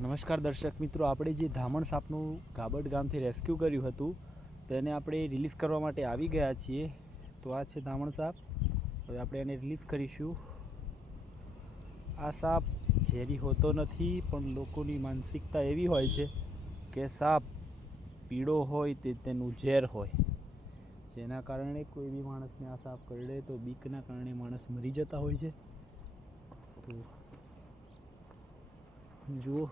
નમસ્કાર દર્શક મિત્રો, આપણે જે ધામણ સાપનું ગાબડ ગામથી રેસ્ક્યુ કર્યું હતું, તેને આપણે રિલીઝ કરવા માટે આવી ગયા છીએ. તો આ છે ધામણ સાપ. હવે આપણે એને રિલીઝ કરીશું. આ સાપ ઝેરી હોતો નથી, પણ લોકોની માનસિકતા એવી હોય છે કે સાપ પીળો હોય તે તેનું ઝેર હોય. જેના કારણે કોઈ બી માણસને આ સાપ કરડે તો બીકના કારણે માણસ મરી જતા હોય છે. તો 你就